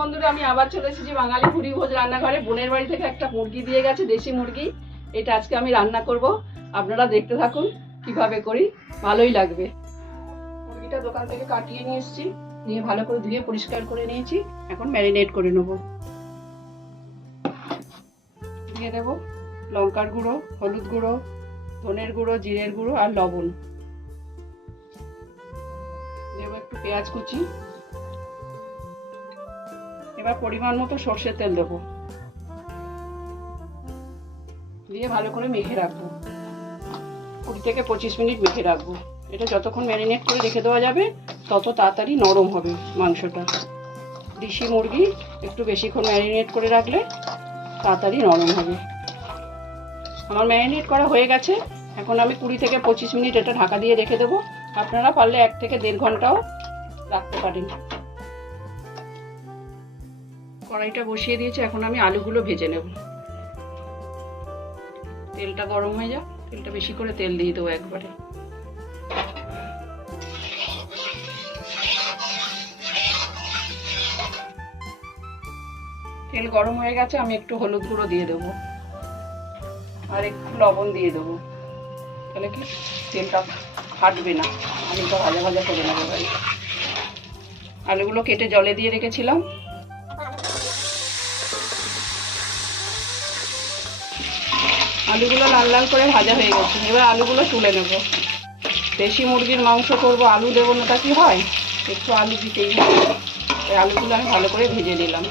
বন্ধুরা, আমি আবার চলে এসেছি বাঙালি পুরি ভোজ রান্নাঘরে। বোনের বাড়ি থেকে একটা মুরগি দিয়ে গেছে, দেশি মুরগি। এটা আজকে আমি রান্না করব। আপনারা দেখতে থাকুন, কীভাবে করি, ভালোই লাগবে। মুরগিটা দোকান থেকে কাটিয়ে নিয়ে এসেছি, নিয়ে ভালো করে ধুয়ে পরিষ্কার করে নিয়েছি। এখন ম্যারিনেট করে নেব। দিয়ে দেব লঙ্কার গুঁড়ো, হলুদ গুঁড়ো, ধনের গুঁড়ো, জিরের গুঁড়ো আর লবণ। দেবো একটু পেঁয়াজ কুচি। এবার পরিমাণ মতো সর্ষের তেল দেবো। দিয়ে ভালো করে মেখে রাখব। কুড়ি থেকে পঁচিশ মিনিট মেখে রাখব। এটা যতক্ষণ ম্যারিনেট করে রেখে দেওয়া যাবে, তত তাড়াতাড়ি নরম হবে মাংসটা। দেশি মুরগি একটু বেশিক্ষণ ম্যারিনেট করে রাখলে তাড়াতাড়ি নরম হবে। আমার ম্যারিনেট করা হয়ে গেছে। এখন আমি কুড়ি থেকে পঁচিশ মিনিট এটা ঢাকা দিয়ে রেখে দেবো। আপনারা পারলে এক থেকে দেড় ঘন্টাও রাখতে পারেন। কড়াইটা বসিয়ে দিয়েছি, এখন আমি আলুগুলো ভেজে নেব। তেলটা গরম হয়ে যাক, তেলটা বেশি করে তেল দিয়ে দেবো একবারে। তেল গরম হয়ে গেছে, আমি একটু হলুদ গুঁড়ো দিয়ে দেবো। আর একটু লবণ দিয়ে দেবো। তাহলে কি? তেলটা ফাটবে না। আলুটা ভাজা ভাজা করে নেব আলুগুলো কেটে জলে দিয়ে রেখেছিলাম। আলুগুলো লাল লাল করে ভাজা হয়ে গেছে। এবার আলুগুলো তুলে নেব। দেশি মুরগির মাংস করব, আলু দেবো না কি হয়? একটু আলু দিতেই এই আলুগুলো আমি ভালো করে ভেজে নিলাম।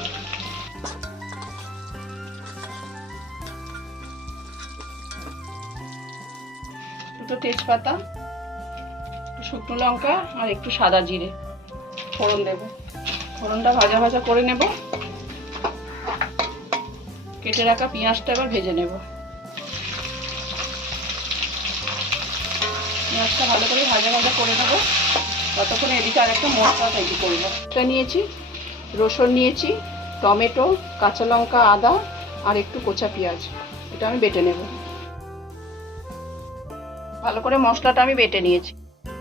দুটো তেজপাতা, শুকনো লঙ্কা আর একটু সাদা জিরে। ফোড়ন দেব। ফোড়নটা ভাজা ভাজা করে নেব। কেটে রাখা পেঁয়াজটা এবার ভেজে নেব। পেঁয়াজটা ভালো করে ভাজা ভাজা করে নেব। ততক্ষণ এদিকে আর একটা মশলা তৈরি করব নিয়েছি, রসুন নিয়েছি, টমেটো, কাঁচা লঙ্কা, আদা আর একটু কোচা পেঁয়াজ। এটা আমি বেটে নেব। ভালো করে মশলাটা আমি বেটে নিয়েছি।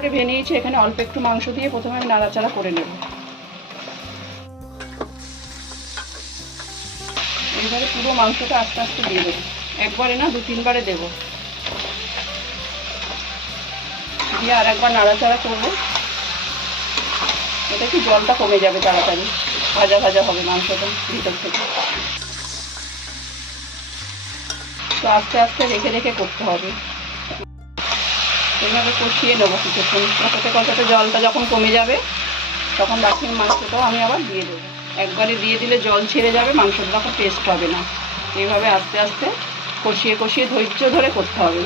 ভেঙে নিয়েছি, এখানে অল্প একটু মাংস দিয়ে প্রথমে আমি নাড়াচাড়া করে নেব। এবারে পুরো মাংসটা আস্তে আস্তে দিয়ে দেবো। একবারে না দু তিনবারে দেবো। দিয়ে আর একবার নাড়াচাড়া করব। এটা কি জলটা কমে যাবে তাড়াতাড়ি। ভাজা ভাজা হবে মাংসটা ভিতর থেকে। তো আস্তে আস্তে রেখে রেখে করতে হবে। এইভাবে কষিয়ে নেব কিছুক্ষণ। কষাতে কষাতে জলটা যখন কমে যাবে, তখন বাকি মাংসটাও আমি আবার দিয়ে দেবো। একবারে দিয়ে দিলে জল ছেড়ে যাবে, মাংসটা তখন টেস্ট হবে না। এইভাবে আস্তে আস্তে কষিয়ে কষিয়ে ধৈর্য ধরে করতে হবে।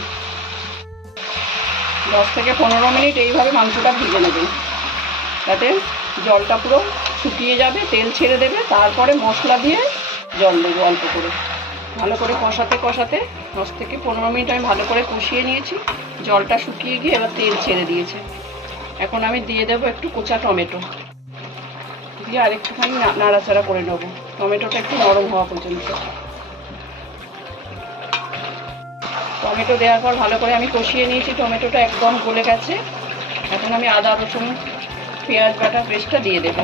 দশ থেকে পনেরো মিনিট এইভাবে মাংসটা ভিজে নেবেন যাতে জলটা পুরো শুকিয়ে যাবে, তেল ছেড়ে দেবে, তারপরে মশলা দিয়ে জল দেবো অল্প করে। ভালো করে কষাতে কষাতে দশ থেকে পনেরো মিনিট আমি ভালো করে কষিয়ে নিয়েছি। জলটা শুকিয়ে গিয়ে এবার তেল ছেড়ে দিয়েছে। এখন আমি দিয়ে দেবো একটু কোচা টমেটো। দিয়ে আর একটুখানি নাড়াচাড়া করে নেব। টমেটোটা একটু নরম হওয়া পর্যন্ত। টমেটো দেওয়ার পর ভালো করে আমি কষিয়ে নিয়েছি, টমেটোটা একদম গলে গেছে। এখন আমি আদা, রসুন, পেঁয়াজ বাটা পেস্টটা দিয়ে দেবো।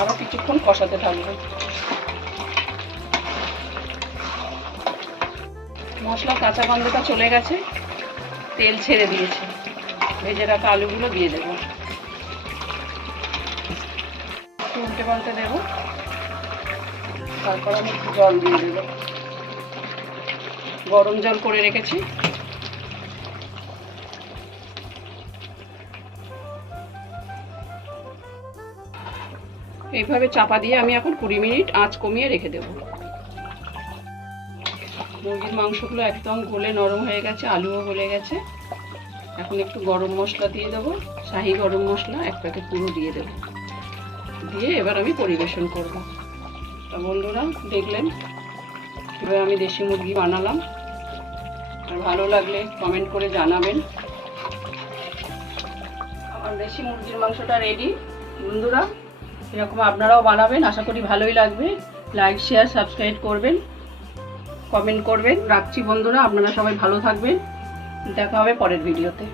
আরও কিছুক্ষণ কষাতে থাকব। মশলা কাঁচা গন্ধটা চলে গেছে, তেল ছেড়ে দিয়েছে। ভেজে রাখা আলুগুলো দিয়ে দেবো। একটু উল্টে পাল্টে দেবো। তারপর আমি একটু জল দিয়ে দেবো। গরম জল করে রেখেছি। এইভাবে চাপা দিয়ে আমি এখন কুড়ি মিনিট আঁচ কমিয়ে রেখে দেবো। মুরগির মাংসগুলো একদম গলে নরম হয়ে গেছে, আলুও গলে গেছে। এখন একটু গরম মশলা দিয়ে দেবো। শাহি গরম মশলা, এক প্যাকেট পুরো দিয়ে দেবো। দিয়ে এবার আমি পরিবেশন করব। তা বন্ধুরা, দেখলেন? কীভাবে আমি দেশি মুরগি বানালাম। আর ভালো লাগলে কমেন্ট করে জানাবেন। আমার দেশি মুরগির মাংসটা রেডি বন্ধুরা, এরকম আপনারাও বানাবেন। আশা করি ভালোই লাগবে। লাইক শেয়ার সাবস্ক্রাইব করবেন। কমেন্ট করবেন। রাখছি বন্ধুরা, আপনারা সবাই ভালো থাকবেন। দেখা হবে পরের ভিডিওতে